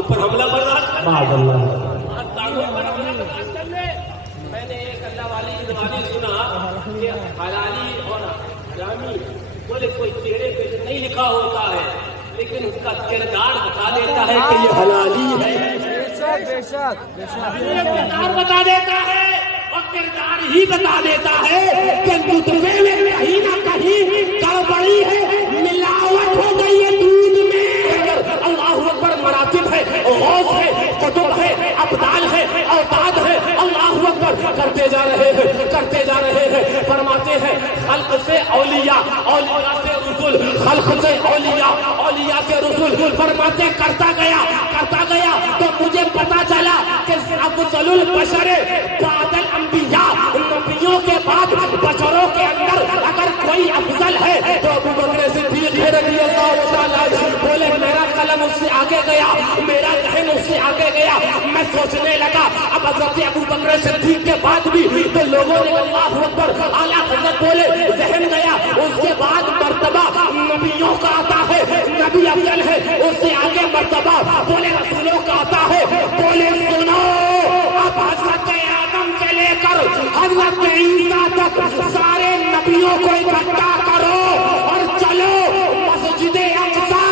اوپر حملہ برداشت کرنے. میں نے ایک اللہ والی زبانی سنا کہ حلالی اور حرامی بولے کوئی چہرے پہ نہیں لکھا ہوتا ہے لیکن اس کا کردار بتا دیتا ہے کہ یہ حلالی ہے. کردار بتا دیتا ہے اور کردار ہی بتا دیتا ہے کہ نطفے میں کہیں نہ کہیں گڑبڑی ہے, ملاوٹ ہو گئی ہے دودھ میں. اللہ اکبر. مراتب ہے, غوث ہے, قطب ہے, ابدال ہے, اوتاد ہے. اللہ اکبر. کرتے جا رہے ہیں. فرماتے ہیں خلق سے اولیاء, اولیاء سے رسول, خلق سے اولیاء, اولیاء سے رسول. فرماتے کرتا گیا تو مجھے پتا چلا کہ افضل البشر بعد الانبیاء, نبیوں کے بعد بشروں کے اندر اگر کوئی افضل ہے تو ابو بکر صدیق رضی اللہ تعالیٰ. بولے میرا قلم اس سے آگے گیا, میرا ذہن اس سے آگے گیا. میں سوچنے لگا اب حضرت ابو بکر صدیق کے بعد بھی تو لوگوں نے اللہ اکبر اعلیٰ حضرت بولے ذہن گیا. اس کے بعد مرتبہ نبیوں کا آتا ہے, نبی افضل ہے. اس سے آگے مرتبہ بولے رسولوں کا آتا ہے. بولے سنو اب حضرت آدم سے لے کر حضرت عیسیٰ تک سارے نبیوں کو اکٹھا کرو اور چلو مسجد اقصی.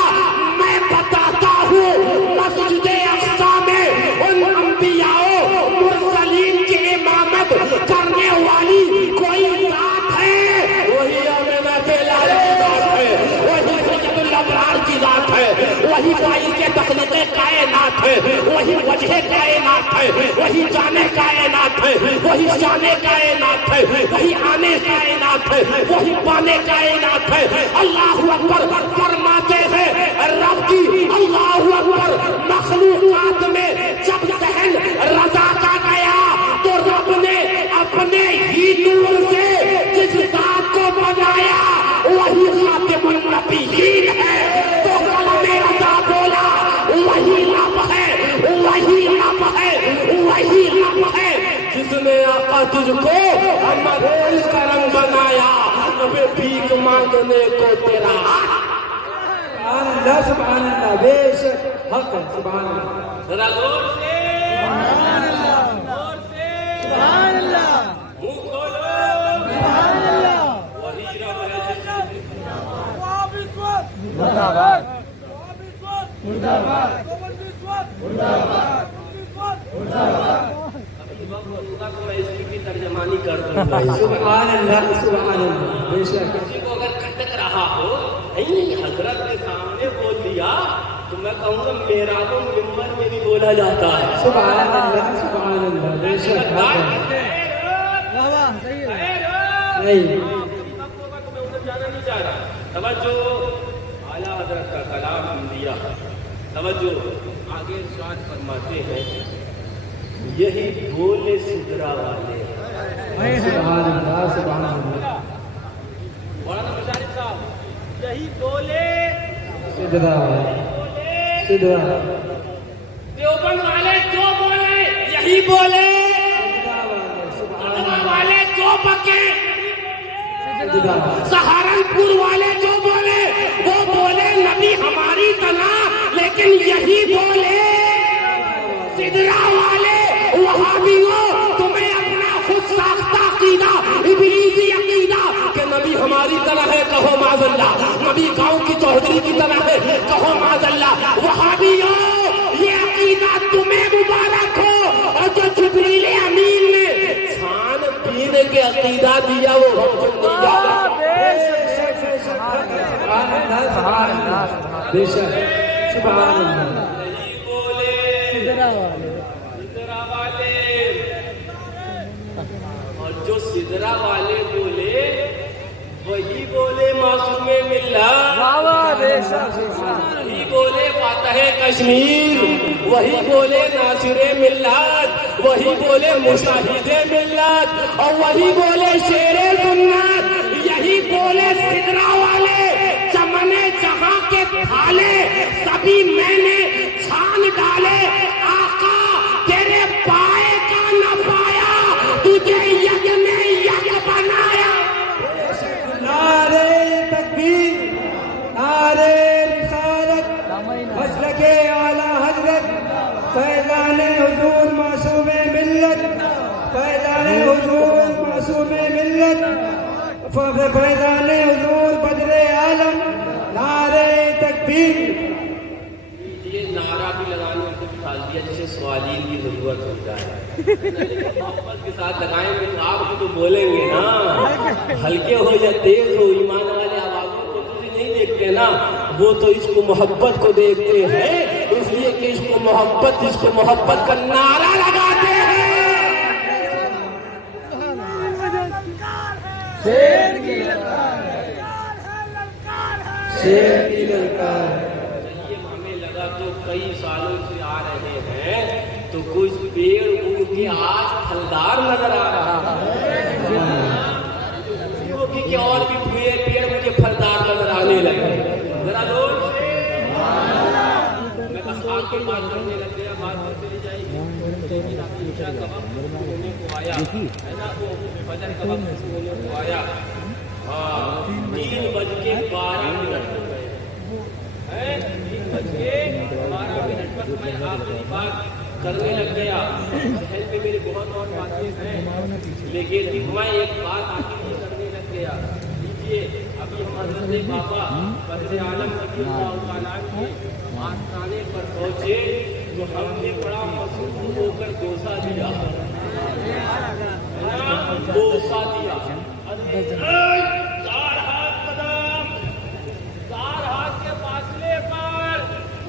میں بتاتا ہوں مسجد اقصی میں ان انبیاء مرسلین کی امامت کرنے والی کوئی ذات ہے, وہی آمنہ لال کی ذات ہے, وہی سید الابرار کی ذات ہے, وہی بائی کے تخلیق کائنات ہے, وہی وجہ کائنات ہے, وہی جانے کائنات ہے, وہی جانے کائنات ہے, وہی آنے کائنات ہے, وہی پانے کائنات ہے. اللہ اکبر. فرماتے ہیں رب کی اللہ اکبر مخلوقات میں جب ذہن رضا کا گیا تو رب نے اپنے ہی نور سے جس ذات کو بنایا وہی خاتم النبیین ہے. تو قلم رضا بولا وہی رب ہے, وہی رب ہے, وہی رب ہے جس نے آقا تجھ کو امرول کرم بنایا. ابے بھیک مانگنے کو تیرا سبحان اللہ, سبحان اللہ, بے شک حق ہے. سبحان اللہ. ذرا زور سے سبحان اللہ, زور سے سبحان اللہ, منہ کھولو سبحان اللہ. وہی رب ہے مرداباد, مرداباد. میں اس کی بھی ترجمانی کر دوں گا. سبحان اللہ, سبحان اللہ, بے شک. کسی کو اگر کھٹک رہا ہو نہیں حضرت کے سامنے بول دیا تو میں کہوں گا میرا تو ممبر میں بھی بولا جاتا ہے. سبحان اللہ, سبحان اللہ, بے شک حق ہے. نہیں میں ادھر جانا نہیں چاہ رہا. توجہ, اعلیٰ حضرت کا کلام دیا. توجہ, آگے ارشاد فرماتے ہیں یہی بولے سدرا والے. سبحان اللہ, سبحان اللہ. مولانا مشارف صاحب یہی بولے سدرا والے, سدرا دیوبند والے جو بولے یہی بولے, والے جو بکے, سہارنپور والے جو بولے وہ بولے نبی ہماری طرح, لیکن یہی بولے سدرا والے وہابیوں تمہیں اپنا خود ساختہ عقیدہ ابلیسی عقیدہ کہ نبی ہماری طرح ہے کہو معاذ اللہ, نبی گاؤں کی چودھری کی طرح ہے کہو معاذ اللہ. وہابیوں یہ عقیدہ تمہیں مبارک ہو, اور جو جبریل امین نے چھان پینے کے عقیدہ دیا وہ ہم کو نہیں جاتا. سبحان اللہ, بے شک. سبحان اللہ. سدرا والے اور جو سدرا والے بولے وہی بولے معصوم ملت, وہی بولے فاتح کشمیر, وہی بولے ناصر ملت, وہی بولے مشاہد ملت, اور وہی بولے شیر سنت. یہی بولے سدرا والے چمن جہاں کے تھالے سبھی میں نے چھان ڈالے, آقا تیرے پائے کا نہ پایا, تجھے یک نے یک بنایا. نعرے تکبیر, نعرے رسالت, مسلک اعلیٰ حضرت فیضان حضور بجرے عالم نعرے تکبیر. یہ نعرہ بھی لگانے سے مثال دیا جیسے سوالین کی ضرورت ہو جائے. محبت کے ساتھ لگائیں گے تو آپ تو بولیں گے نا. ہلکے ہو یا تیز ہو ایمان والے آوازوں کو تجھے نہیں دیکھتے نا, وہ تو اس کو محبت کو دیکھتے ہیں, اس لیے کہ اس کو محبت کا نعرہ لگاتے ہیں. شیر کی للکار. ہمیں لگا تو کئی سالوں سے آ رہے ہیں تو کچھ پیڑ ان کے آج پھلدار نظر آ رہا ہے, کہ اور بھی پیڑ مجھے پھلدار نظر آنے لگے. ذرا لوگ میں بس آگ کی بات کرنے لگ گیا, بات پر چلی جائے گی. عشاء کا وقت ہونے کو آیا ہے نا, وہ فجر کا وقت ہونے کو آیا. 3:12 ہو گئے, 3:12 پر میں آخری بات کرنے لگ گیا. ذہن میں میرے بہت اور باتیں ہیں, لیکن میں ایک بات آخری کرنے لگ گیا. لیجیے ابھی ہم حضرت بابا فضل عالم رضی اللہ تعالیٰ کے آستانے پر پہنچے تو ہم نے بڑا مسرور ہو کر بوسہ دیا. بوسہ دیا 4 ہاتھ قدم, 4 ہاتھ کے فاصلے پر.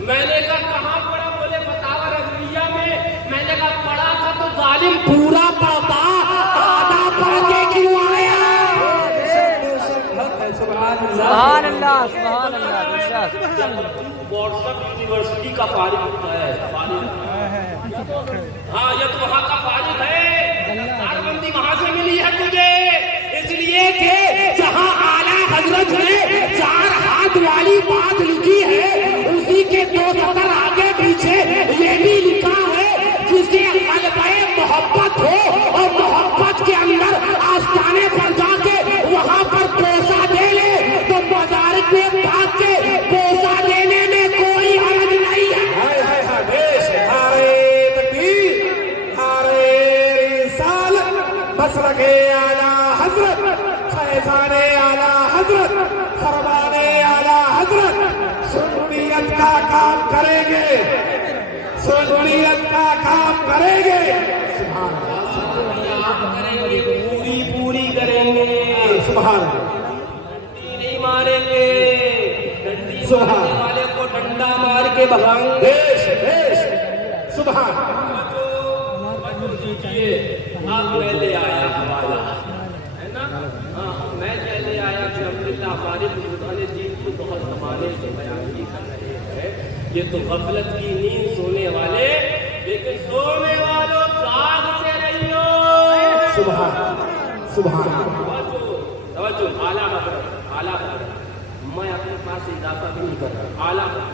میں نے کہا کہاں پڑا؟ بولے فتاوی رضویہ میں. میں نے کہا پڑھا تھا تو ظالم پورا پڑھتا, آدھا پڑھ کے کیوں آیا؟ سبحان اللہ, سبحان اللہ. واٹس ایپ یونیورسٹی کا فارغ ہوتا ہے. ہاں یہ تو وہاں کا فارغ ہے, کاربندی وہاں سے ملی ہے تجھے, اس لیے کہ جہاں اعلیٰ حضرت نے 4 ہاتھ والی بات لکھی ہے اسی کے 2 سطر آگے پیچھے یہ بھی لکھا ہے جس کے قلب محبت ہو اور محبت کے اندر آستانے پر جا کے وہاں پر بوسہ دے لے تو مزارت میں بھاگ کے بوسہ دینے میں کوئی حرج نہیں ہے. مسلک اعلیٰ حضرت, فیضان اعلیٰ حضرت, فرمان اعلیٰ حضرت, سنیت کا کام کریں گے, سنیت کا کام کریں گے. پوری کریں گے. سبحان ڈنڈی نہیں ماریں گے, ڈنڈی مارنے والے کو ڈنڈا مار کے بھگائیں گے. سبحان اب میں لے آیا حوالہ ہے نا, میں لے آیا کہ الحمدللہ ہمارے بزرگان دین کو بہت زمانے سے بیان کی کر رہے ہیں. یہ تو غفلت کی نیند سونے والے, لیکن سونے والوں جاگتے رہیو. سبحان توجہ, اعلیٰ حضرت. میں اپنے پاس اضافہ بھی نہیں کر رہا. اعلیٰ حضرت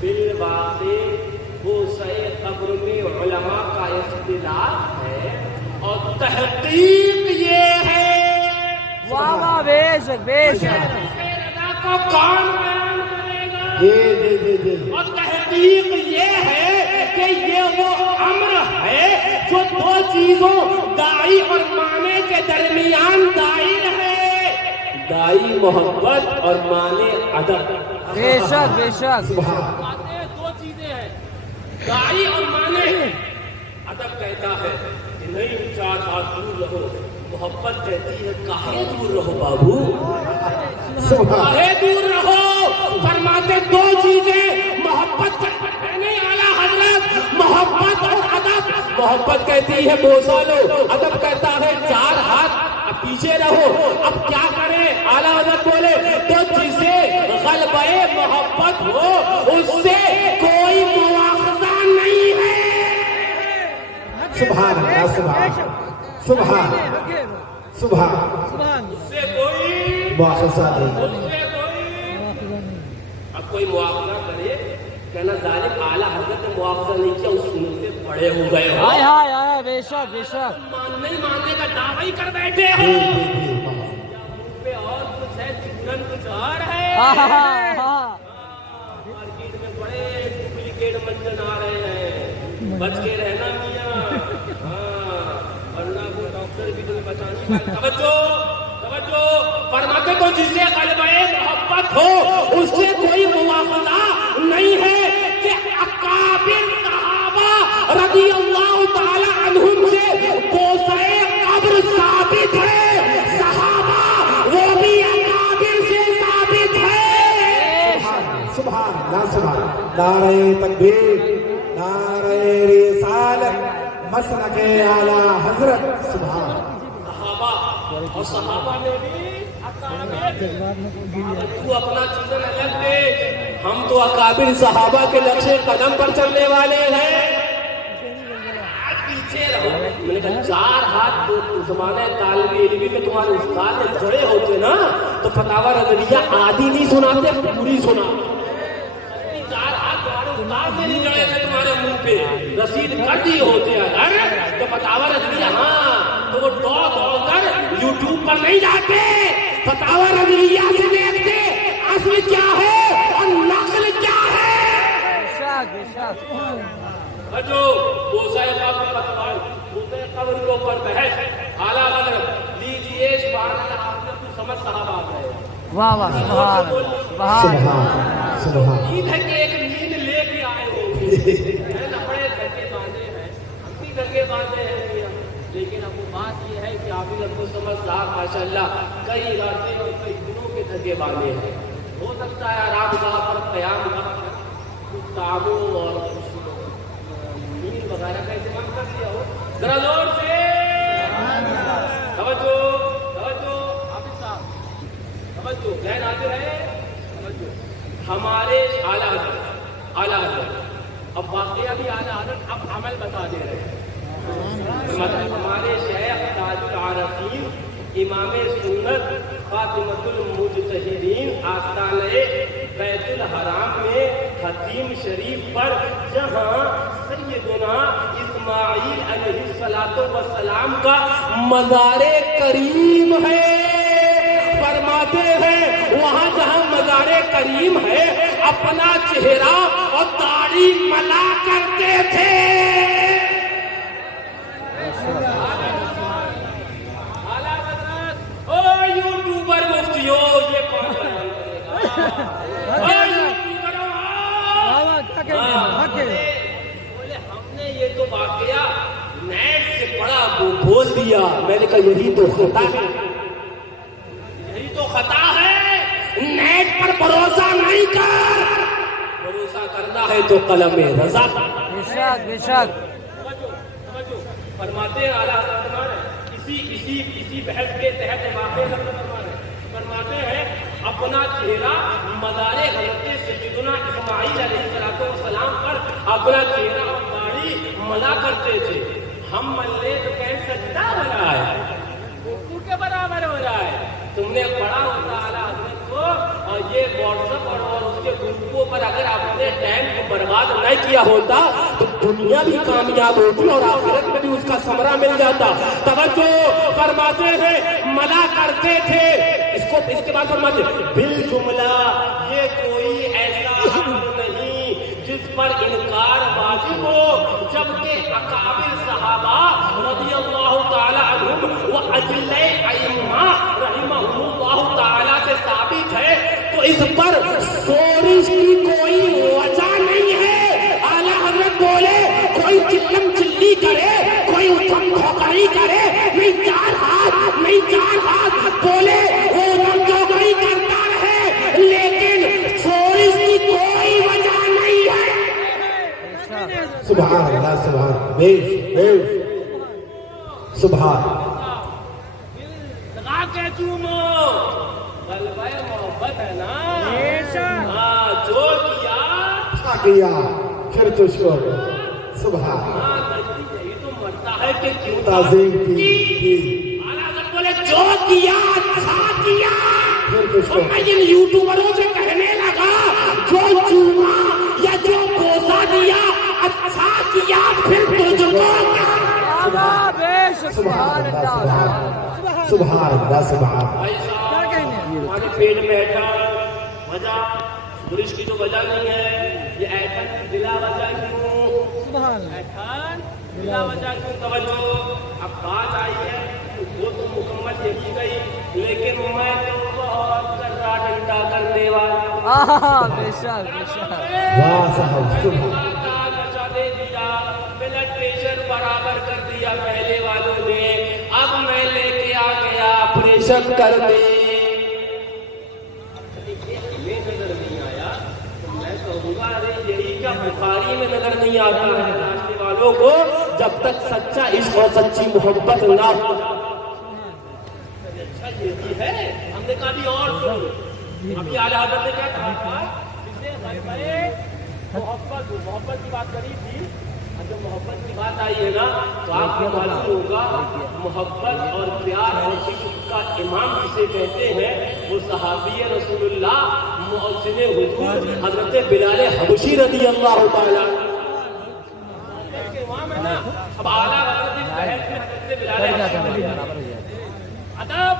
بالواقع بوسہ قبر میں علماء کا اختلاف ہے اور تحقیق یہ ہے. واہ واہ, بے شک بے شک. کو کون بیان کرے گا؟ اور تحقیق یہ ہے کہ یہ وہ امر ہے جو 2 چیزوں داعی اور مانے کے درمیان دائر ہے. داعی محبت اور مانے ادب. بے شک بے شک. 2 چیزیں ہیں, داعی اور مانے. ادب کہتا ہے کہ نہیں 4 ہاتھ دور رہو, محبت کہتی ہے کاہے دور رہو بابو, کاہے دور رہو. فرماتے 2 چیزیں محبت ہے نہیں اعلیٰ حضرت, محبت اور ادب. محبت کہتی ہے بوسہ لو, ادب کہتا ہے 4 ہاتھ اب پیچھے رہو. اب کیا کریں؟ اعلیٰ حضرت بولے تو جسے غلبہ محبت ہو اس سے کوئی مواخذہ نہیں ہے. سبحان اس سے کوئی مواخذہ نہیں. اب کوئی مواخذہ کرے کہنا ظالم اعلیٰ حضرت نے مواخذہ نہیں کیا, اس سنت سے بڑے ہو گئے ہو. ہائے ہائے ہائے, بے شک بے شک. نہیں ماننے کا دعوی کر بیٹھے ہو. پہ اور کچھ ہے, چکن کچھ اور ہے. مارکیٹ میں بڑے ڈپلیکیٹ منجن آ رہے ہیں, بچ کے رہنا میاں. ورنہ وہ ڈاکٹر بھی تمہیں بچانے کا. توجہ فرماتے تو جسے قلبِ محبت ہو اس سے کوئی مواخذہ نہیں ہے کہ اکابر صحابہ رضی اللہ تعالی عنہم سے بوسۂ قبر ثابت ہے، صحابہ وہ بھی اکابر سے ثابت ہے۔ سبحان اللہ، سبحان اللہ، نعرہ تکبیر، نعرہ رسالت، مسلک اعلی حضرت، سبحان اللہ۔ صحابہ اور صحابہ میں بھی اکابر، تو اپنا چیزن الگ دے، ہم تو اکابر صحابہ کے نقش قدم پر چلنے والے ہیں۔ پیچھے رہو، میں نے کہا 4 ہاتھ زمانہ طالب علمی میں تمہارے استاد نے کھڑے ہوتے نا تو فتاوی رضویہ آدھی نہیں سناتے، پوری سنا۔ 4 ہاتھ تمہارے استاد نے نہیں جڑے تھے تمہارے منہ پہ، رسید کر دی ہوتے اگر تو فتاوی رضویہ، ہاں تو وہ دوڑ کر یوٹیوب پر نہیں جاتے، فتاوی رضویہ سے دیکھتے اصل کیا ہے اور نقل کیا ہے۔ جو بوسۂ قبر کے اوپر بحث اعلیٰ حضرت لیجیے، سبحان اللہ، آپ نے کچھ سمجھ صحابہ آ گئے۔ واہ واہ، سبحان اللہ، سبحان، نیند ہے کہ ایک نیند لے کے آئے ہو، بڑے دھکے باندھے ہیں، ہم بھی دھکے باندھے ہیں، لیکن اب وہ بات یہ ہے کہ آپ ہی کو سمجھدار ماشاء اللہ کئی راتیں اور کئی دنوں کے دھکے باندھے ہیں۔ ہو سکتا ہے آرام گاہ پر قیام گاہ کچھ تعاون اور نیند وغیرہ کا انتظام کر دیا ہو۔ ذرا زور سے توجہ، توجہ، حافظ صاحب توجہ، ذہن آتے رہے، توجہ۔ ہمارے اعلیٰ حضرت، اب واقعہ بھی اعلیٰ حضرت اب عمل بتا دے رہے ہیں۔ ہمارے شیخ تاج العارفین امام سنت فاطمۃ المجتہدین آستانہ بیت الحرام میں حتیم شریف پر جہاں سیدنا اسماعیل علیہ الصلوۃ والسلام کا مزار کریم ہے، فرماتے ہیں وہاں جہاں مزار کریم ہے اپنا چہرہ اور داڑھی ملا کرتے تھے۔ یوٹیوبر مفتیو یہ کون بولے ہم نے یہ تو واقعہ نیٹ سے پڑھا بول دیا۔ میں نے کہا یہی تو خطا ہے، یہی تو خطا ہے، نیٹ پر بھروسہ نہیں کر، بھروسہ کرنا ہے تو قلم رضا پر۔ بے شک فرماتے ہیں اعلیٰ حضرت اسی بحث کے تحت فرماتے ہیں اپنا چہرہ مزار حضرت سیدنا اسماعیل علیہ السلام پر اپنا چہرہ اور داڑھی ملا کرتے تھے۔ ہم ملے تو کہیں سجدہ ہو رہا ہے، رکوع کے برابر ہو رہا ہے۔ تم نے پڑھا ہوتا اعلیٰ حضرت کو، اور یہ واٹس ایپ اور اس کے گروپوں پر اگر آپ نے ٹائم کو برباد نہیں کیا ہوتا تو دنیا بھی کامیاب ہوتی اور آخرت میں بھی اس کا ثمرہ مل جاتا۔ توجہ، فرماتے ہیں ملا کرتے تھے، اس کے بعد فرماتے بالجملہ یہ کوئی ایسا امر نہیں جس پر انکار واجب ہو، جبکہ اکابر صحابہ رضی اللہ تعالی عنہم و اجلہ ائمہ رحمہم اللہ تعالی سے ثابت ہے، تو اس پر شورش کی کوئی وجہ نہیں ہے۔ اعلیٰ حضرت بولے کوئی چلم چلی کرے، کوئی اتھم کھوکھری کرے، نہیں 4 ہاتھ نہیں 4 ہاتھ بولے وہ اتھم کھوکھری کرتا رہے، لیکن شورش کی کوئی وجہ نہیں ہے۔ سبحان اللہ، سبحان، سبحان لگا کے چومو، غلبہ محبت ہے نا، ہاں جو کیا پھر تو شکر، سبحان، یہی تو مرتا ہے کہ کیوں تعظیم کی، اعلیٰ حضرت بولے جو کیا اچھا کیا۔ پھر تو اور میں ان یوٹیوبروں سے کہنے لگا جو چوما یا جو بوسا دیا اچھا کیا، پھر تجھ کو سبحان اللہ، سبحان اللہ، سبحان۔ بھائی صاحب ہمارے پیٹ میں وجہ برش کی جو وجہ نہیں ہے، یہ ایٹھن بلا وجہ کیوں، ایٹھن بلا وجہ کیوں؟ توجہ، اب بات آئی ہے وہ تو مکمل دیکھی گئی، لیکن میں تو بہت کرا ڈنڈا کرنے والا بے شک بے شک واہ صاحب نشا دے دیا، بلڈ پریشر برابر کر دیا پہلے والوں نے، اب میں لے کے آ گیا آپریشن کر دے۔ ہمیں نظر نہیں آیا تو میں کہوں گا ارے یہی کیا بخاری میں نظر نہیں آتا ہے ناچنے والوں کو، جب تک سچا عشق اور سچی محبت نہ ہو۔ اچھا یہی ہے، ہم نے کہا بھی اور سن، ابھی اعلیٰ حضرت نے کیا کہا تھا، محبت کی بات کری تھی، جب محبت کی بات آئی ہے نا تو آپ کو معلوم ہوگا محبت اور پیار اور عشق کا امام جسے کہتے ہیں وہ صحابی رسول اللہ مؤذن حضور حضرت بلال حبشی رضی اللہ تعالیٰ کے امام ہے نا۔ اب اعلیٰ حضرت اس بحث میں حضرت بلال حبشی ادب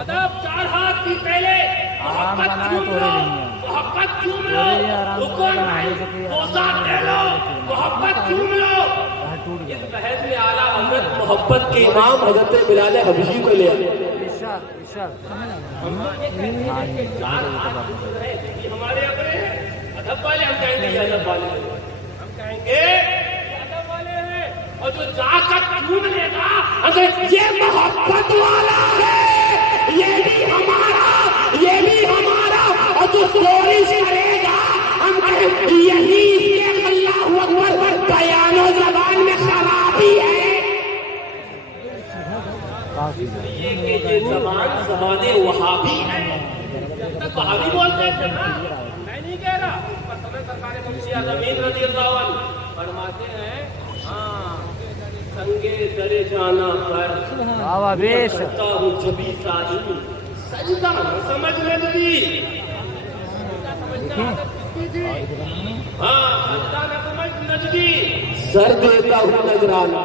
ادب 4 ہاتھ کی پہلے محبت چوم لو، محبت چوم لو، رکن بوسہ دے لو، محبت چوم لو۔ اس بحث میں اعلیٰ حضرت محبت کے امام حضرت بلال حبشی کو لے آئے۔ ہمارے اپنے ہیں ادب والے، ہم کہیں گے یہ ادب والے ہیں، ہم کہیں گے ادب والے ہیں، اور جو جا کر چوم لے گا اگر یہ محبت والا ہے، یہ بھی ہمارا، یہ بھی ہمارا، اور جو کوشش کرے گا ہم کہیں یہی اللہ اکبر بیان و زبان میں خرابی ہے۔ یہ زبان زبان وہابی ہے، وہابی بولتے ہیں نا، میں نہیں کہہ رہا، سرکار مفتی اعظمین رضی اللہ عنہ فرماتے ہیں ہاں سنگے درے جانا پر کرتا ہوں جبھی سائی سجدہ نہ سمجھ نجدی، ہاں سجدہ نہ سمجھ نجدی، سر دیتا ہوں نذرانہ،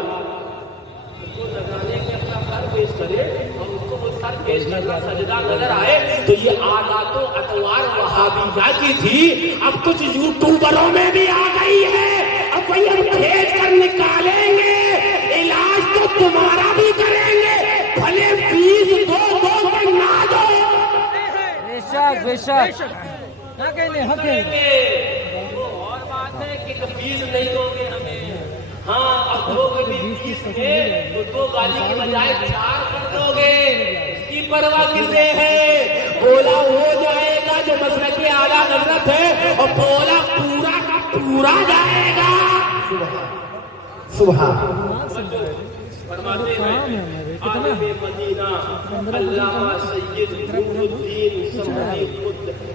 نذرانے کے اپنا سر پیش کرے اور اس کو وہ سر پیش کرنا سجدہ نظر آئے تو یہ عادات و اطوار وہابیہ کی تھی، اب کچھ یوٹیوبروں میں بھی آ گئی ہے، اب وہی ہم کھینچ کر نکالیں گے، علاج تو تمہارا بھی کریں گے، بھلے فیس دو کہ نہ دو، بے شک بے شک نہ کہنے حق ہے۔ وہ اور بات ہے کہ فیس نہیں دو گے ہمیں، ہاں اب دو بھی فیس ہے تو 2 گالی کی بجائے 4 کر دو گے، اس کی پرواہ کسے ہے؟ بولا ہو جائے گا جو مسلک اعلیٰ حضرت ہے، اور بولا پورا کا پورا جائے گا۔ سبحان فرماتے ہیں عالم مدینہ علامہ سید نور الدین سمدی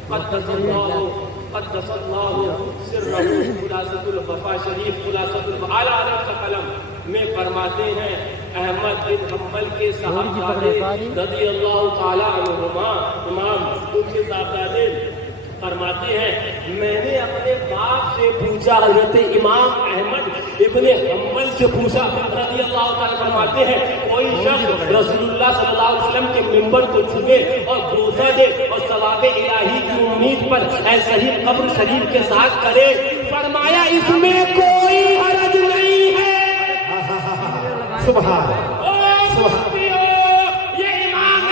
قدس اللہ سرہ خلاصۃ الوفا شریف خلاصۃ اعلیٰ حضرت کا قلم میں فرماتے ہیں احمد بن حنبل کے صحابہ رضی اللہ تعالیٰ عنہما امام ان کے صاحبزادے فرماتے ہیں میں نے اپنے باپ سے پوچھا، حضرت امام احمد ابن حنبل سے پوچھا رضی اللہ تعالیٰ، فرماتے ہیں کوئی شخص رسول اللہ صلی اللہ علیہ وسلم کے منبر کو چھوئے اور بوسہ دے اور ثواب الہی کی امید پر ایسا ہی قبر شریف کے ساتھ کرے، فرمایا اس میں کوئی حرج نہیں ہے۔ سبحان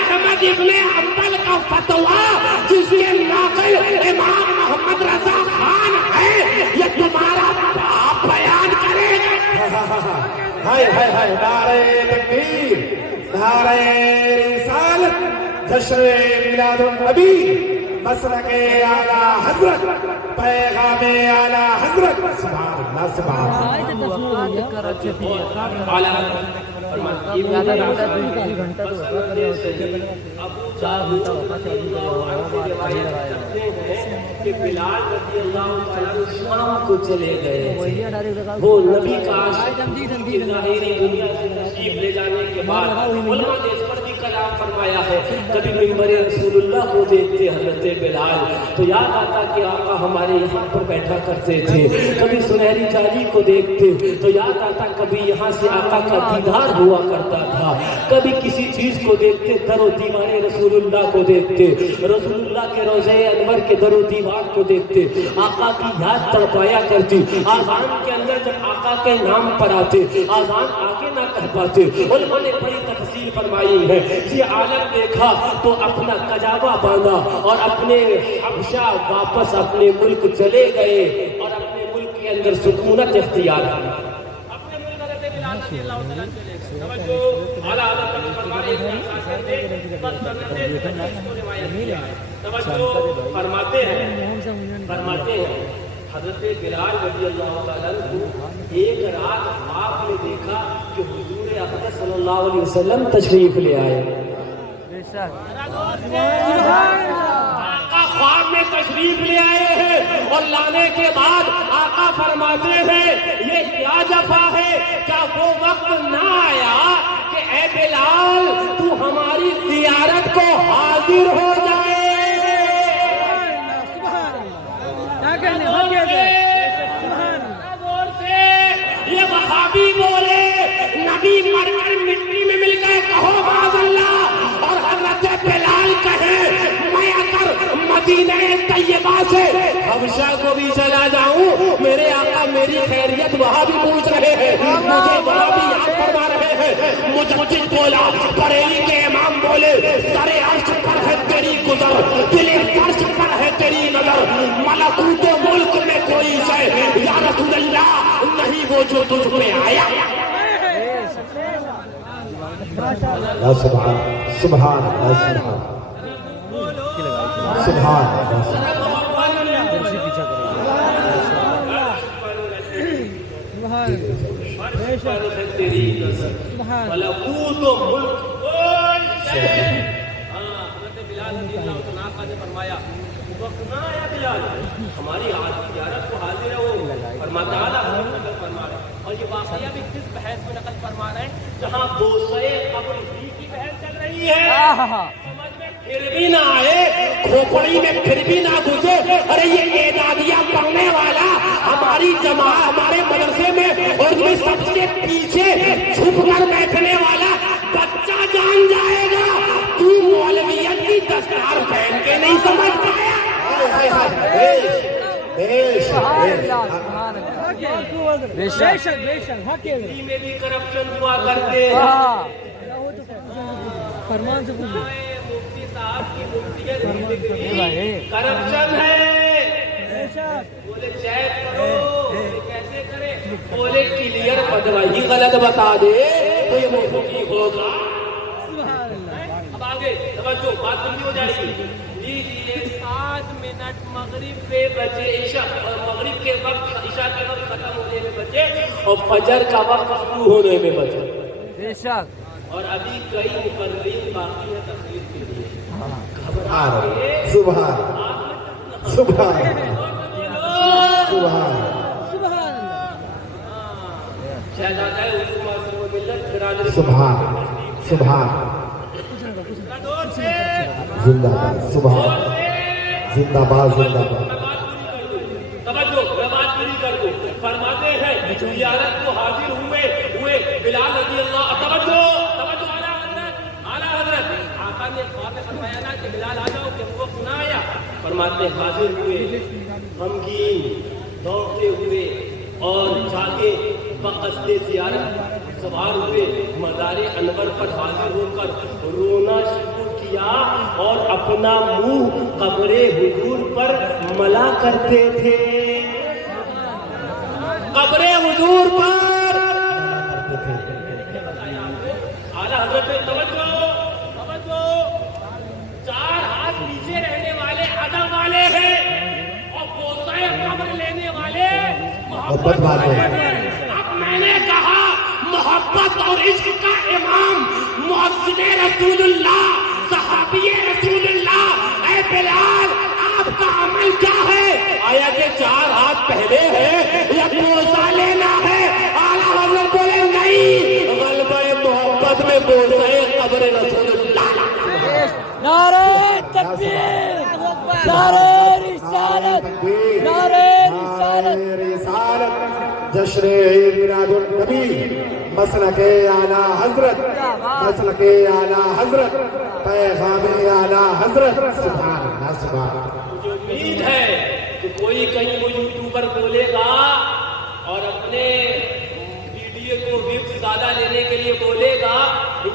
احمد ابن حنبل کا فتویٰ جس کے ناقل امام محمد رضا خان ہے، یہ تمہارا باپ بیان کرے گا۔ ہائے ہائے ہائے، نعرہ تکبیر، نعرہ رسالت، جشن میلاد النبی، مسلک اعلیٰ حضرت، پیغام اعلیٰ حضرت، سبحان اللہ سبحان اللہ۔ کہ بلال رضی اللہ عنہ شام کو چلے گئے، وہ نبی کا عاشق ظاہری دنیا سے تشریف لے جانے کے بعد علماء نے اس پر بھی کلام فرمایا ہے، کبھی منبر رسول اللہ کو دیکھتے حضرت بلال تو یاد آتا کہ آقا ہمارے یہاں پر بیٹھا کرتے تھے، کبھی سنہری جالی کو دیکھتے تو یاد آتا کبھی یہاں سے آقا کا دیدار ہوا کرتا تھا، کبھی کسی چیز کو دیکھتے در و دیوار رسول اللہ کو دیکھتے، رسول اللہ کے روضہ انور کے در و دیوار کو دیکھتے، آقا کی یاد تڑپایا کرتی، آذان کے اندر جب آقا کے نام پر آتے آذان آگے نہ کر پاتے، علماء نے بڑی تفصیل تشریف فرمائی ہے، یہ عالم دیکھا تو اپنا کجاوا باندھا اور اپنے حبشہ واپس اپنے ملک چلے گئے اور اپنے ملک کے اندر سکونت اختیار کی. اپنے ملک حضرت بلال رضی اللہ تعالیٰ چلے گئے. توجہ اعلیٰ حضرت فرماتے ہیں حضرت بلال رضی اللہ تعالیٰ کو ایک رات خواب میں دیکھا کہ حضور اقدس صلی اللہ علیہ وسلم تشریف لے آئے. آقا خواب میں تشریف لے آئے ہیں اور لانے کے بعد آقا فرماتے ہیں یہ کیا جفا ہے، کیا وہ وقت نہ آیا کہ اے بلال تو ہماری زیارت کو حاضر ہو جائے. یہ وہابی بولے نبی مر کر مٹی میں مل گئے کہو معاذ اللہ، اور حضرت بلال کہے میں اگر مدینہ طیبہ سے حبشہ کو بھی چلا جاؤں میرے آقا میری خیریت وہاں بھی پوچھ رہے ہیں، مجھے وہاں بھی یاد فرما رہے ہیں. مجھے بولا بریلی کے امام بولے سر عرش پر ہے تیری گزر، دل فرش پر ہے تیری نظر، ملکوت ملک میں کوئی شے یا رسول اللہ نہیں وہ جو تجھ پہ آیا. سبحان سبحان سبحان سبحان ملکوت ملک کوئی شے. حضرت بلال رضی اللہ عنہ نے فرمایا وقت نہ آیا بلال ہماری زیارت کو حاضر ہے. وہ فرماتا ہے اور یہ واقعہ بھی کس بحث میں نقل فرما رہے ہیں جہاں بوسے قبر ہی کی بحث چل رہی ہے، سمجھ میں پھر بھی نہ آئے، کھوپڑی میں پھر بھی نہ گھسے. ارے یہ اعدادیہ پڑھنے والا ہماری جماعت ہمارے مدرسے میں اور میں سب سے پیچھے چھپ کر بیٹھنے والا بچہ جان جائے گا تو مولویت کی دستار پہن کے نہیں سمجھ پایا. میں بھی کرپشن ہوا کرتے فرمان سے مفتی صاحب کی مفتیت کرپشن ہے. بولے چیک کرو کیسے کرے، بولے کلیئر بدلا ہی غلط بتا دے تو یہ مفتی ہوگا. اب آگے توجہ بات بندی ہو جائے گی. لیجیے 7 منٹ مغرب پہ بجے عشاء اور مغرب کے وقت عشاء کے وقت ختم ہونے میں بچے اور فجر کا وقت شروع ہونے میں بچے. اور ابھی کئی مقررین باقی ہیں تقریر کے لیے. سبحان سبحان سبحان شہزادہ عثمان سے ملت برادری سبحان سبحان زندہ باد سبحان زندہ باد زندہ باد. توجہ میں بات پوری کر دوں. فرماتے ہیں زیارت کو حاضر ہوئے بلال رضی اللہ توجہ اعلیٰ حضرت آقا نے خواب میں فرمایا نا کہ بلال آ جاؤ کہ وہ نہ آیا. فرماتے ہیں حاضر ہوئے غمگین دوڑتے ہوئے اور جا کے بقصد زیارت سوار ہوئے مزار انور پر حاضر ہو کر رونا شروع کیا اور اپنا منہ قبر حضور پر ملا کرتے تھے. قبر حضور پر اعلیٰ حضرت توجہ 4 ہاتھ نیچے رہنے والے ادب والے ہیں اور بوسہ قبر لینے والے محبت والے ہیں. اب میں نے کہا محبت اور عشق کا امام مؤذن رسول اللہ صحابی رسول اللہ اے بلال آپ کا عمل کیا ہے؟ آیا کہ 4 ہاتھ پہلے ہے یا بوسہ لینا ہے؟ اعلیٰ حضرت بولے نہیں، غلبہ محبت میں بوسہ قبر رسول اللہ. نعرہ تکبیر، نعرہ رسالت، نعرہ رسالت. جشن عید میلاد النبی مسلک اعلیٰ حضرت، مسلک اعلیٰ حضرت، پیغام اعلیٰ حضرت. سبحان اللہ سبحان. مجھے امید ہے کہ کوئی کہیں وہ یوٹیوبر بولے گا اور اپنے ویڈیو کو ویوز زیادہ لینے کے لیے بولے گا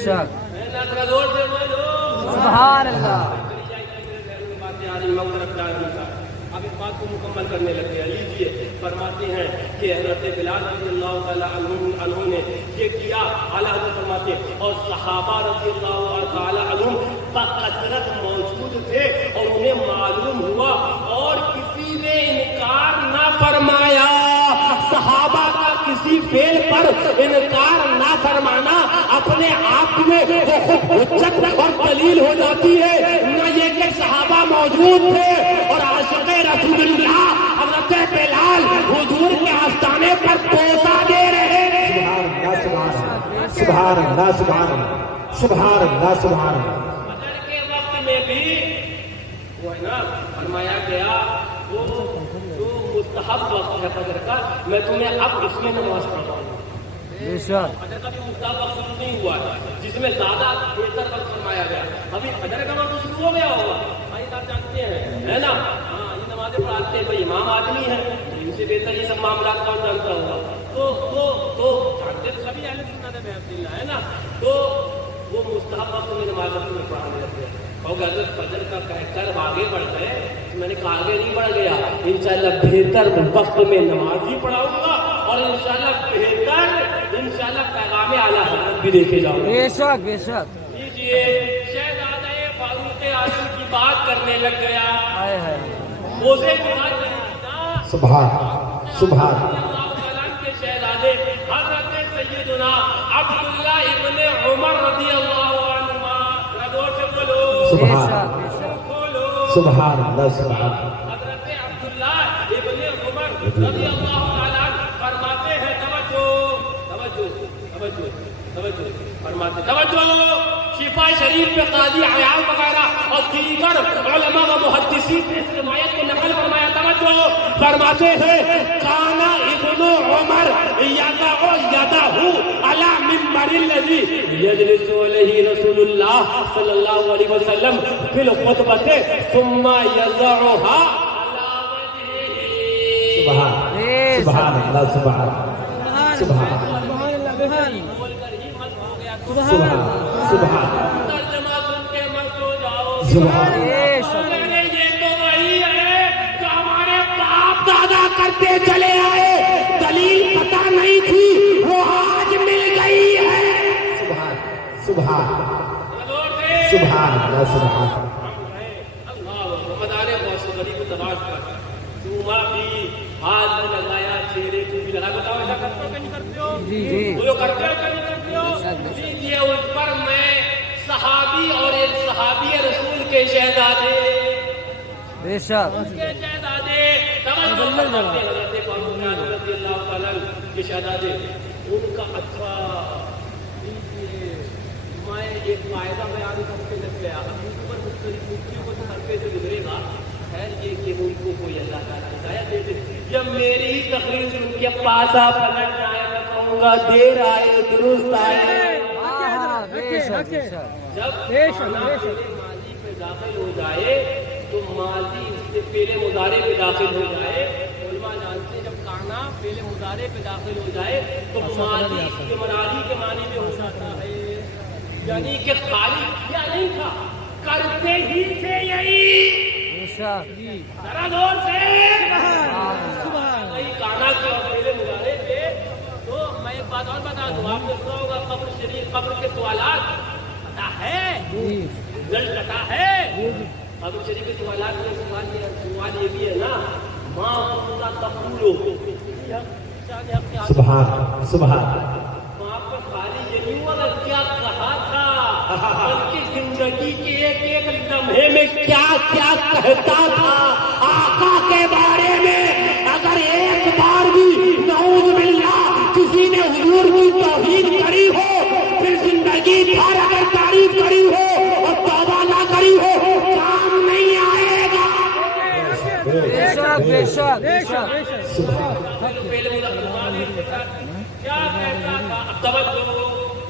شک ذرا زور سے بولو سبحان اللہ باتیں آ رہی اب اس بات کو مکمل کرنے لگے لیجیے فرماتے ہیں کہ حضرت بلال رضی اللہ تعالیٰ عنہ نے یہ کیا اعلیٰ حضرت فرماتے اور صحابہ رضی اللہ تعالیٰ عنہ بکثرت موجود تھے اور انہیں معلوم ہوا اور کسی نے انکار نہ فرمایا صحابہ کا کسی فعل پر انکار نہ فرمانا اپنے آپ میں حجت اور دلیل ہو جاتی ہے نہ یہ کہ صحابہ موجود تھے اور عاشق رسول اللہ حضرت بلال حضور کے آستانے پر پوزا دے رہے ہیں سبحان اللہ سبحان اللہ سبحان اللہ سبحان اللہ فجر کے وقت میں بھی وہ ہے نا فرمایا گیا وہ جو مستحب وقت ہے فجر کا میں تمہیں اب اس میں نماز پڑھاؤں گا فجر کا بھی مستحب وقت شروع نہیں ہوا جس میں زیادہ بہتر وقت فرمایا گیا ابھی فجر کا وقت شروع ہو گیا ہوگا بھائی صاحب جانتے ہیں ہے نا نمازیں پڑھاتے ہیں بھائی امام آدمی ہے ان سے بہتر یہ سب معاملات کون جانتا ہوگا تو جانتے تو سبھی اہل سنت ہے بحمد اللہ ہے نا تو وہ مستحب وقت میں نماز میں پڑھانے لگتے ہیں اور حضرت فجر کا کہہ کر آگے بڑھ گئے میں نے کہا آگے نہیں بڑھ گیا انشاءاللہ بہتر وقت میں نماز بھی پڑھاؤں گا اور انشاءاللہ پیغام اعلیٰ حضرت بھی دیکھے جاؤں گا بے شک بے شک لیجیے شہزادہ فاروق اعظم کی بات کرنے لگ گیا موزے کی بات کرنا سبحان کے شہزادے حضرت سیدنا عبداللہ ابن عمر رضی اللہ عنہ زور سے بولو سبحان اللہ سبحان حضرت عبداللہ ابن عمر رضی اللہ تعالیٰ فرماتے ہیں توجہ فرماتے توجہ شفا شریف پہ قاضی عیاض وغیرہ اور دیگر علماء و محدثین نے اس روایت کو نقل فرمایا توجہ فرماتے ہیں کانا ابن عمر یضع یدہ علی منبر الذی یجلس علیہ رسول اللہ صلی اللہ علیہ وسلم فی الخطبۃ ثم یضعها سبحان اللہ سبحان ترجمہ سن کے مت ہو جاؤ یہ تو وہی ہے جو ہمارے باپ دادا کرتے چلے آئے دلیل پتہ نہیں تھی وہ آج مل گئی ہے سبحان اللہ سبحان مدارے بہت سے غریب تباش کر چوما بھی ہاتھ میں لگایا چہرے کو بھی لگا بتاؤ ایسا کرتے ہو کہ نہیں کرتے ہو وہ لوگ کرتے ہو کہ نہیں کرتے ہو لیجیے اس پر میں صحابی اور ایک صحابی رسول کے شہزادے بے شک اس کے شہزادے توجہ فرماتے ہیں حضرت فاروق اعظم رضی اللہ تعالیٰ کے شہزادے ان کا اچھا لیجیے میں ایک فائدہ بیان کرتے لگ گیا اب ان پر مختلف مفتیوں کو تو سر پہ سے گزرے گا خیر یہ کہ ان کو کوئی اللہ تعالیٰ ہدایت دے دے جب میری ہی تقریر ان کے پاس آپ پلٹ جائے میں کہوں گا دیر آئے درست آئے جب ماضی پہ داخل ہو جائے تو ماضی اس سے پہلے مضارع پہ داخل ہو جائے علماء جانتے ہیں جب کانا پہلے مضارع پہ داخل ہو جائے تو ماضی اس کے ماضی کے معنی میں ہو جاتا ہے یعنی کہ خالی کیا نہیں تھا کرتے ہی تھے یہی ذرا دور سے کانا کے پہلے مضارع پہ تو میں ایک بات اور بتا دوں آپ نے سنا ہوگا قبر شریف قبر کے سوالات پتا ہے رزلٹ پتا ہے قبر شریف کے سوالات میں سوال یہ بھی ہے نا ماں کا تقولو سبحان وہاں پہ خالی یہ نہیں ہوا کیا کہا تھا بلکہ زندگی کے ایک ایک لمحے میں کیا کیا کہتا تھا آقا کے بارے میں اگر ایک بار بھی نعوذ باللہ کسی نے حضور کی توہین کری ہو پھر زندگی بھر اگر تعریف کری ہو اور توبہ نہ کری ہو کام نہیں آئے گا بے شک کیا کہتا تھا اب توجہ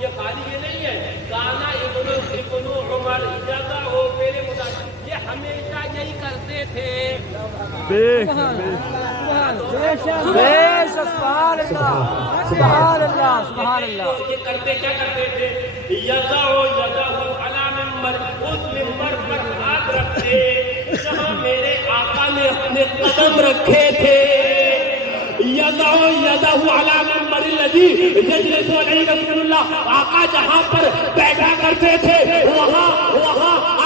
یہ خالی یہ نہیں ہے گانا ابن عمر جگہ ہو میرے مطابق یہ ہمیشہ یہی کرتے تھے یہ کرتے کیا کرتے تھے یضع یدہ علی منبر، اس منبر پر ہاتھ رکھتے جہاں میرے آقا نے اپنے قدم رکھے تھے. یضع یدہ علی منبر الذی یجلس علیہ رسول اللہ، آقا جہاں پر بیٹھا کرتے تھے وہاں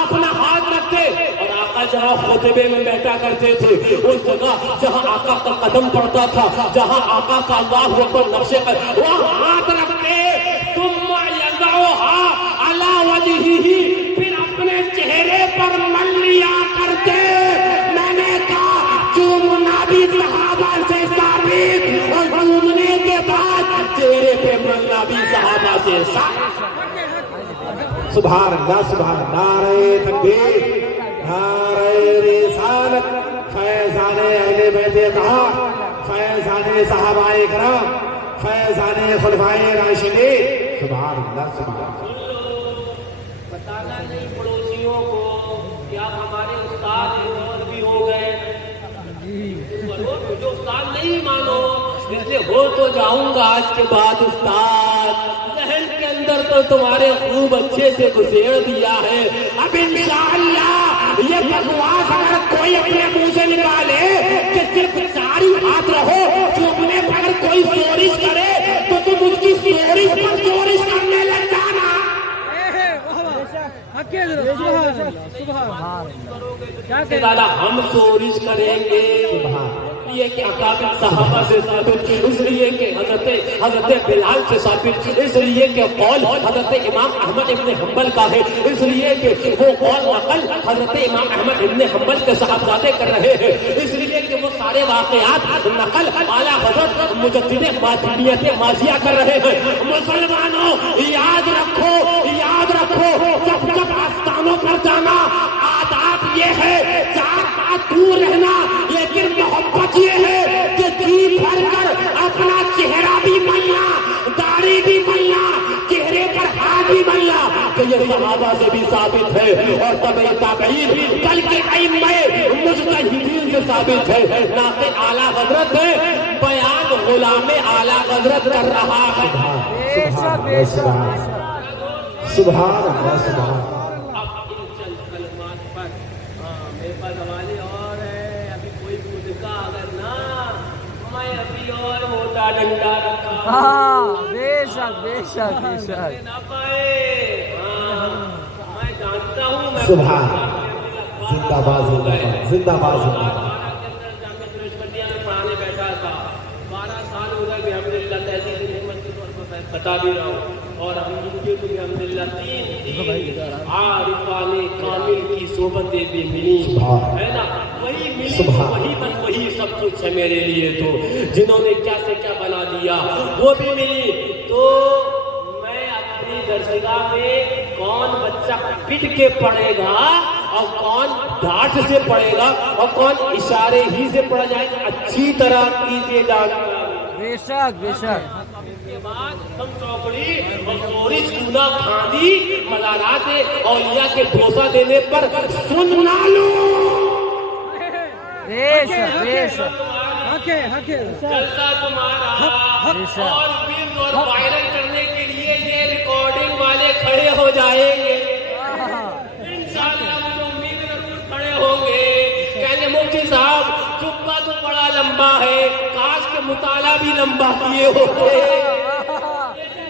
اپنا ہاتھ رکھتے، اور آقا جہاں خطبے میں بیٹھا کرتے تھے اس جگہ جہاں آقا کا قدم پڑتا تھا، جہاں آقا کا اللہ اکبر نقشے پر وہاں ہاتھ رکھتے. ثم یضعها علی وجہہ، پھر اپنے چہرے پر مل لیا کرتے. میں نے کہا چومنا بھی صحابہ سے ثابت، اور چومنے کے بعد چہرے پہ ملنا بھی صحابہ سے ثابت. سبحان اللہ سبحان اللہ. نعرہ تکبیر، نعرہ رسالت، فیضان اہل بیت اطہار، فیضان صحابہ کرام، فیضان خلفائے راشدین. سبحان اللہ سبحان اللہ. بتانا نہیں پڑوسیوں کو کہ آپ ہمارے استاد ہیں اور بھی ہو گئے. جو استاد نہیں مانو، اس لیے ہو تو جاؤں گا آج کے بعد استاد. ذہن کے اندر تو تمہارے خوب اچھے سے گزیر دیا ہے. اب انشاءاللہ یہ بکواس اگر کوئی اپنے منہ سے نکالے کہ صرف 4 ہی ہاتھ رہو، چومنے پر اگر کوئی سورش کرے تو تم اس کی سورش پر سورش کرنے لگ جانا. دادا ہم سورش کریں گے یہ کہ اکابر صحابہ سے ثابت، اس لیے کہ حضرت بلال سے ثابت، اس لیے کہ قول حضرت امام احمد ابن حنبل کا ہے، اس لیے کہ وہ قول نقل حضرت امام احمد ابن حنبل کے صاحبزادے کر رہے ہیں، اس لیے کہ وہ سارے واقعات نقل اعلیٰ حضرت مجدد ماتمیت ماضیہ کر رہے ہیں. مسلمانوں یاد رکھو جب آستانوں پر جانا آداب یہ ہے 4 ہاتھ دور رہنا، لیکن محبت یہ ہے کہ جی بھر کر اپنا چہرہ بھی ملنا، داڑھی بھی ملنا، چہرے پر ہاتھ بھی ملنا. کہ یہ صحابہ سے بھی ثابت ہے اور تبع تابعین بلکہ ائمہ مجتہدین سے ثابت ہے. ناقے اعلیٰ حضرت ہے، بیان غلام اعلیٰ حضرت کر رہا ہے. سبحان اللہ سبحان اللہ سبحان اللہ. اب ان چند کلمات پر میرے پاس حوالے اور ہے. ابھی کوئی خود کا اگر نہ میں ابھی اور موٹا ڈنڈا رکھا بے شک نہ پائے. میں جانتا ہوں میں سبحان زندہ باد زندہ باد زندہ باد. پڑھانے بیٹھا تھا 12 سال ہو گئے الحمدللہ. تہذیب نعمت کے طور پر بتا بھی رہا ہوں. اور ہم ان کے بھی الحمدللہ 3 عارفان کامل کی صحبتیں بھی ملی ہے نا. وہی ملی وہی بس وہی سب کچھ ہے میرے لیے. تو جنہوں نے کیا سے کیا بنا دیا وہ بھی ملی. تو میں اپنی درسگاہ میں کون بچہ پٹ کے پڑھے گا اور کون ڈانٹ سے پڑھے گا اور کون اشارے ہی سے پڑھا جائے گا اچھی طرح کیجیے جانا. بے شک کے بعد ہم چوکڑی اور سورج کونا کھاندی مزارات اولیاء کے بھروسہ دینے پر سننا لو. جلسہ تمہارا اور فلم اور وائرل کرنے کے لیے یہ ریکارڈنگ والے کھڑے ہو جائیں گے. انشاءاللہ مجھے امید ضرور کھڑے ہوں گے. کہنے مفتی صاحب چپا تو بڑا لمبا ہے، کاش کے مطالعہ بھی لمبا کیے ہوتے،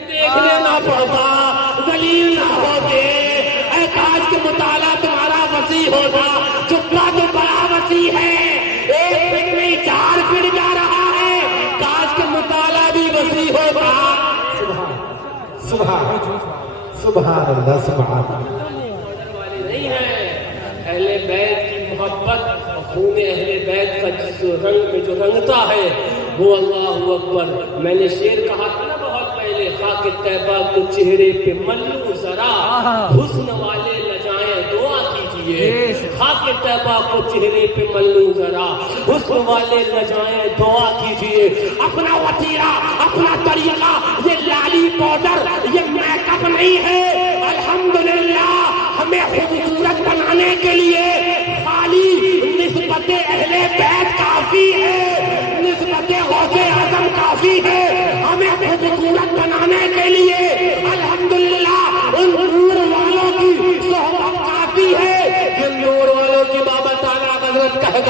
دیکھنے نہ پڑتا، ذلیل نہ ہوتے. اے کاش کے مطالعہ تمہارا وسیع ہوتا. چپا تو بڑا وسیع ہے، 1 فٹ میں 4 فٹ جا رہا ہے. کاش کے مطالعہ بھی وسیع ہوتا. سبحان سبحان اللہ سبحان اللہ. والے نہیں ہیں. اہل بیت کی محبت خون اہل بیت کا جس رنگ میں جو رنگتا ہے وہ اللہ اکبر. میں نے شعر کہا تھا نا بہت پہلے، خاک طیبہ کو چہرے پہ ملو ذرا، حسن والے لجائیں دعا کیجئے. خاک طیبہ کو چہرے پہ ملو ذرا، حسن والے لجائیں دعا کیجئے. اپنا وطیرہ اپنا طریقہ یہ لالی پاؤڈر یہ میک اپ نہیں ہے. الحمدللہ ہمیں خوبصورت بنانے کے لیے خالی نسبت اہل بیت کافی ہے، نسبت غوث اعظم کافی ہے. ہمیں خوبصورت بنانے کے لیے الحمدللہ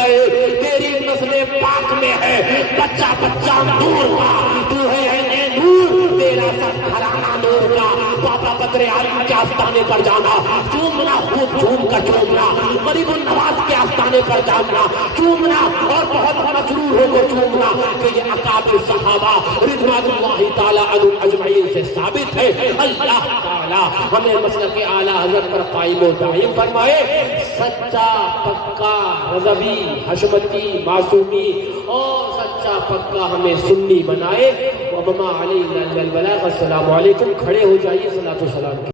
گئے. تیری نسل پاک میں ہے بچہ بچہ نور کا. تو ہے اے نور, تیرا سب گھرانہ نور کا. بابا بدر عالم کے آستانے پر جانا, چومنا, خوب جھوم کر چومنا. غریب النواز کے آستانے پر جانا, چومنا اور بہت مسرور ہو کر چومنا کہ یہ اکابر صحابہ رضوان اللہ تعالی عنہم اجمعین سے ثابت ہے. اللہ تعالی ہمیں مسلک اعلیٰ حضرت پر قائم و دائم فرمائے. سچا پکا رضوی حشمتی معصومی اور سچا پکا ہمیں سنی بنائے. وما علینا الا البلاغ. السلام علیکم. کھڑے ہو جائیے. صلاۃ و سلام.